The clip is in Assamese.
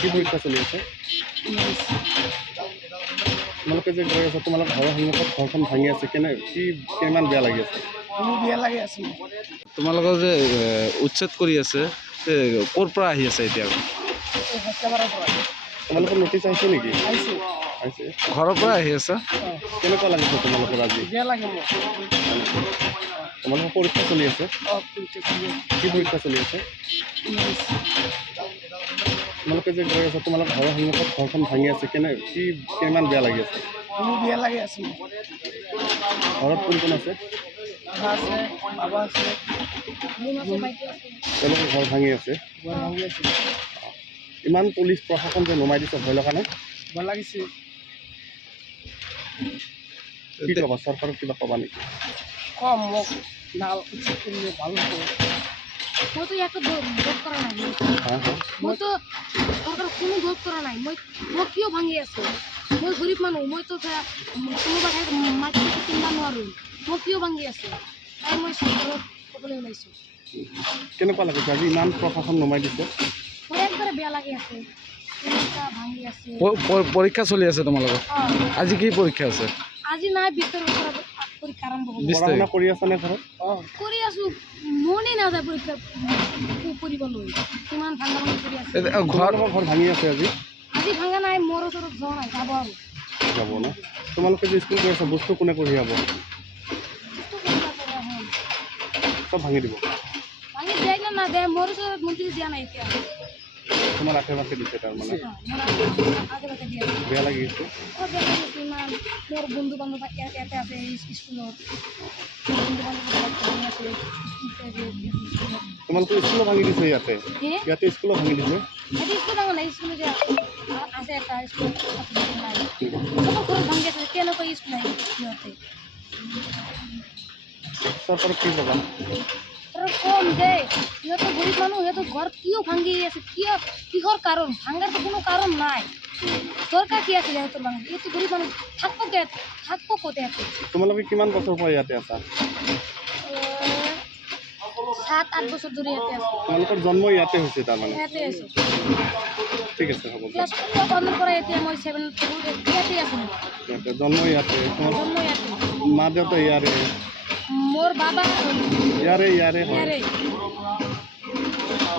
কি পৰীক্ষা চলি আছে? তোমালোকে যে গৈ আছা, তোমালোকৰ ঘৰৰ সন্মুখত ঘৰখন ভাঙি আছে, কিমান বেয়া লাগি আছে? মোৰ বেয়া লাগি আছে। তোমালোকৰ যে উচ্ছেদ কৰি আছে, ক'ৰ পৰা আহি আছে এতিয়া? তোমালোকৰ নটিচ আহিছে নেকি? আহিছে। আহিছে। ঘৰৰ পৰা আহি আছে। কেনেকুৱা লাগিছে তোমালোকৰ আজি? বেয়া লাগে মোৰ। তোমালোকৰ পৰীক্ষা চলি আছে? কি পৰীক্ষা চলি আছে? তোমালোকে যে গৈ আছা, তোমালোকৰ ঘৰৰ সন্মুখত ঘৰখন ভাঙি আছে, কিমান বেয়া লাগি আছে? মোৰ বেয়া লাগি আছে। ঘৰত কোন কোন আছে? দাদা আছে, বাবা আছে, তেওঁলোকৰ ঘৰ ভাঙি আছে। ইমান পুলিচ প্ৰশাসন যে নমাই দিছে, ভয় লগা নাই? ভয় লাগিছে। কি ক'বা, চৰকাৰক কিবা ক'বা নেকি? কম মোক নাল কৰিলে ভাল হ'ব। মইতো ইয়াতে ভোট কৰা নাই। মইতো চৰকাৰ কোনো ভোট কৰা নাই। মই কিয় ভাঙি আছো? মই গৰীব মানুহ, মইতো কোনোবা ঠাইত মাটি কিনিব নোৱাৰোঁ। মই কিয় ভাঙি আছো? তাই মই চৰকাৰক ক'বলৈ ওলাইছোঁ। কেনেকুৱা লাগিছে আজি ইমান প্ৰশাসন নমাই দিছে? মোৰ একবাৰে বেয়া লাগি আছে। এনেকুৱা ভাঙি আছে। পৰীক্ষা চলি আছে তোমালোকৰ? আজি কি পৰীক্ষা আছে? আজি নাই, 20 তাৰিখৰ পৰীক্ষা আৰম্ভ হ'ব। পঢ়া শুনা কৰি আছা নে ঘৰত? কৰি আছো, মনেই নাযায় পৰীক্ষা কৰিবলৈ। কিমান ভাঙা ভাঙি কৰি আছে। ঘৰ ভাঙি আছে আজি? আজি ভাঙা নাই, মোৰ ওচৰত যোৱা নাই, যাব আৰু। যাব ন? তোমালোকে যে স্কুল গৈ আছা, বস্তু কোনে কঢ়িয়াব? চব ভাঙি দিব? ভাঙি দিয়াই না নাদে, মোৰ ওচৰত মন্ত্ৰী দিয়া নাই এতিয়া। তোমাৰ আশে পাশে দিছে তাৰমানে? আগে দিয়া নাই। বেয়া লাগি আছে? বেয়া লাগিছে ইমান। মোৰ বন্ধু বান্ধৱ ইয়াতে আছে স্কুলত। বন্ধু বান্ধৱ আছে স্কুলত। তোমালোকৰ স্কুলো ভাঙি দিছে ইয়াতে? ইয়াতে স্কুলো ভাঙি দিছে? ইয়াতে স্কুল ডাঙৰ নাই, স্কুল যে আছে এটা স্কুল নাই। চবৰ ঘৰত ভাঙি আছে, কেনেকৈ স্কুল নাই সিহঁতে? চৰকাৰক কি ক'বা? কম যে সিহঁতে গৰীব মানুহ, সিহঁতৰ ঘৰ কিয় ভাঙি আছে? কিহৰ কাৰণ? ভাঙাৰতো কোনো কাৰণ নাই। দৰকাৰ কি আছিলে সিহঁতৰ মানুহ? এইটো গৰীব মানুহ থাকব ক'ত ইয়াতে? তোমালোকে কিমান বছৰ পৰা ইয়াতে আছা? 7-8 বছৰ ধৰি ইয়াতে আছো। তোমালোকৰ জন্ম ইয়াতে হৈছে তাৰমানে? ইয়াতে আছো। ঠিক আছে, হ'ব। ক্লাছ 1 পৰা এতিয়া মই 7 ইয়াতে আছো। জন্ম ইয়াতে? জন্ম ইয়াতে। মা দেউতা ইয়াৰে? মোৰ বাবা ইয়াৰে হয়। ইয়াৰে।